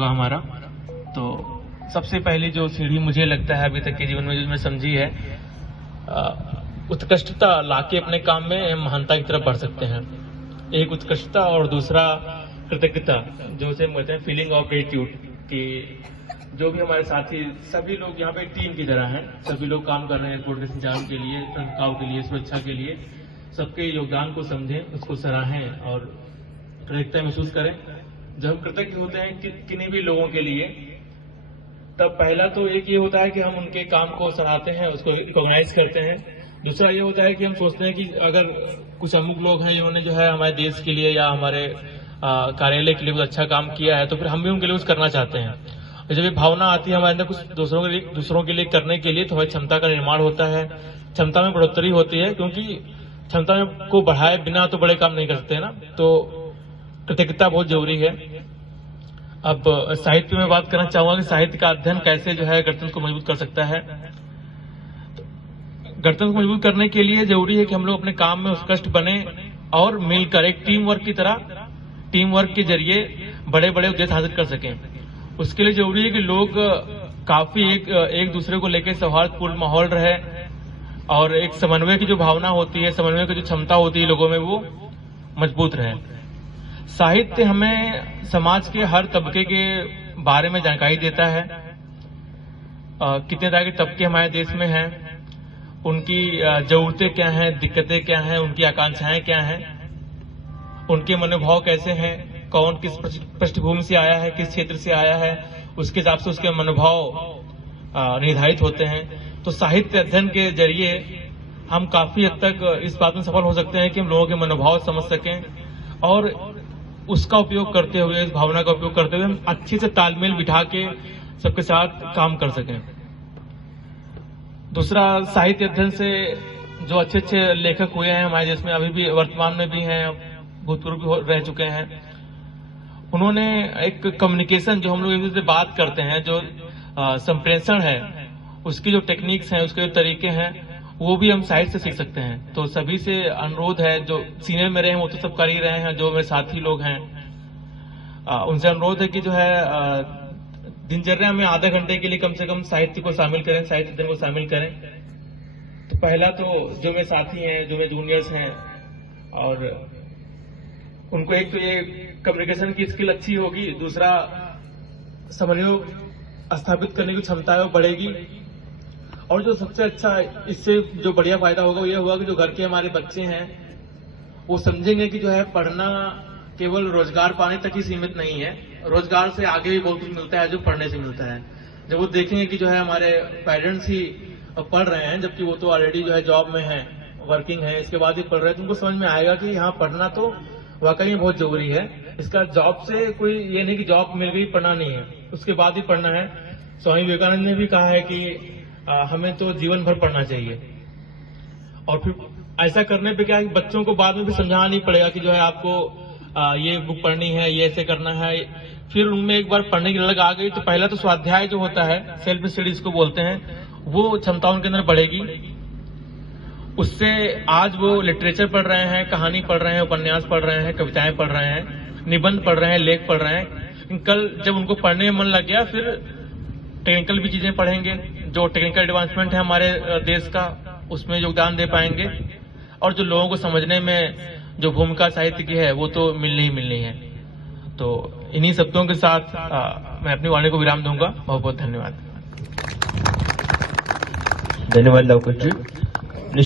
होगा हमारा। तो सबसे पहली जो सीढ़ी मुझे लगता है अभी तक के जीवन में जो मैं समझी है, उत्कृष्टता लाके अपने काम में महानता की तरफ बढ़ सकते हैं। एक उत्कृष्टता और दूसरा कृतज्ञता, जो उसे कहते हैं फीलिंग ऑफ ग्रेटिट्यूड, कि जो भी हमारे साथी सभी लोग यहाँ पे टीम की तरह हैं, सभी लोग काम कर रहे हैं एयरपोर्ट के संचालन के लिए, रखरखाव के लिए, सुरक्षा के लिए। सबके योगदान को समझें, उसको सराहें और कृतज्ञता महसूस करें। जब हम कृतज्ञ होते हैं किन्हीं भी लोगों के लिए, तब पहला तो एक ये होता है कि हम उनके काम को सराहते हैं, उसको रिकॉग्नाइज करते हैं। दूसरा ये होता है कि हम सोचते हैं कि अगर कुछ अमुक लोग हैं जिन्होंने जो है हमारे देश के लिए या हमारे कार्यालय के लिए कुछ अच्छा काम किया है, तो फिर हम भी उनके लिए कुछ करना चाहते हैं। जब ये भावना आती है हमारे अंदर कुछ दूसरों के लिए करने के लिए, तो हमारी क्षमता का निर्माण होता है, क्षमता में बढ़ोतरी होती है, क्योंकि क्षमता को बढ़ाए बिना तो बड़े काम नहीं कर सकते ना। तो कृतज्ञता बहुत जरूरी है। अब साहित्य में बात करना चाहूंगा कि साहित्य का अध्ययन कैसे जो है गणतंत्र को मजबूत कर सकता है। गणतंत्र को मजबूत करने के लिए जरूरी है कि हम लोग अपने काम में उत्कृष्ट बने और मिलकर एक टीम वर्क की तरह, टीम वर्क के जरिए बड़े बड़े उद्देश्य हासिल कर सकें। उसके लिए जरूरी है कि लोग काफी एक दूसरे को लेकर सौहार्दपूर्ण माहौल रहे और एक समन्वय की जो भावना होती है, समन्वय की जो क्षमता होती है लोगों में, वो मजबूत रहे। साहित्य हमें समाज के हर तबके के बारे में जानकारी देता है। कितने तरह के तबके हमारे देश में हैं, उनकी जरूरतें क्या हैं, दिक्कतें क्या हैं, उनकी आकांक्षाएं क्या हैं, उनके मनोभाव कैसे हैं, कौन किस पृष्ठभूमि से आया है, किस क्षेत्र से आया है, उसके हिसाब से उसके मनोभाव निर्धारित होते हैं। तो साहित्य अध्ययन के जरिए हम काफी हद तक इस बात में सफल हो सकते हैं कि हम लोगों के मनोभाव समझ सकें और उसका उपयोग करते हुए, इस भावना का उपयोग करते हुए हम अच्छे से तालमेल बिठा के सबके साथ काम कर सकें। दूसरा, साहित्य अध्ययन से जो अच्छे अच्छे लेखक हुए हैं हमारे देश में, अभी भी वर्तमान में भी हैं, भूतपूर्व भी रह चुके हैं, उन्होंने एक कम्युनिकेशन, जो हम लोग एक दूसरे से बात करते हैं, जो संप्रेषण है, उसकी जो टेक्निक्स हैं, उसके जो तरीके हैं, वो भी हम साहित्य से सीख सकते हैं। तो सभी से अनुरोध है, जो सीनियर मेरे हैं वो तो सब कर ही रहे हैं, जो मेरे साथी लोग हैं उनसे अनुरोध है कि जो है दिनचर्या में आधा घंटे के लिए कम से कम साहित्य को शामिल करें, साहित्य अध्ययन को शामिल करें। तो पहला तो जो मेरे साथी हैं, जो मेरे जूनियर्स हैं, और उनको एक तो ये कम्युनिकेशन की स्किल अच्छी होगी, दूसरा समन्वय स्थापित करने की क्षमता है वो बढ़ेगी, और जो सबसे अच्छा इससे जो बढ़िया फायदा होगा वो ये होगा कि जो घर के हमारे बच्चे हैं वो समझेंगे कि जो है पढ़ना केवल रोजगार पाने तक ही सीमित नहीं है, रोजगार से आगे भी बहुत कुछ मिलता है जो पढ़ने से मिलता है। जब वो देखेंगे कि जो है हमारे पेरेंट्स ही पढ़ रहे हैं, जबकि वो तो ऑलरेडी जो है जॉब में है, वर्किंग है, इसके बाद ही पढ़ रहे हैं, तो उनको समझ में आएगा कि यहाँ पढ़ना तो वाकई में बहुत जरूरी है। इसका जॉब से कोई ये नहीं कि जॉब मिल गई पढ़ना नहीं है, उसके बाद ही पढ़ना है। स्वामी विवेकानंद ने भी कहा है कि हमें तो जीवन भर पढ़ना चाहिए। और फिर ऐसा करने पे क्या है, बच्चों को बाद में भी समझाना नहीं पड़ेगा कि जो है आपको ये बुक पढ़नी है, ये ऐसे करना है। फिर उनमें एक बार पढ़ने की ललक आ गई तो पहला तो स्वाध्याय जो होता है, सेल्फ स्टडीज को बोलते हैं, वो क्षमता उनके अंदर बढ़ेगी। उससे आज वो लिटरेचर पढ़ रहे हैं, कहानी पढ़ रहे हैं, उपन्यास पढ़ रहे हैं, कविताएं पढ़ रहे हैं, निबंध पढ़ रहे हैं, लेख पढ़ रहे हैं। कल जब उनको पढ़ने में मन लग गया, फिर टेक्निकल भी चीजें पढ़ेंगे, जो टेक्निकल एडवांसमेंट है हमारे देश का, उसमें योगदान दे पाएंगे। और जो लोगों को समझने में जो भूमिका साहित्य की है वो तो मिलनी ही मिलनी है। तो इन्हीं शब्दों के साथ मैं अपनी वाणी को विराम दूंगा। बहुत बहुत धन्यवाद। धन्यवाद लवकुश जी।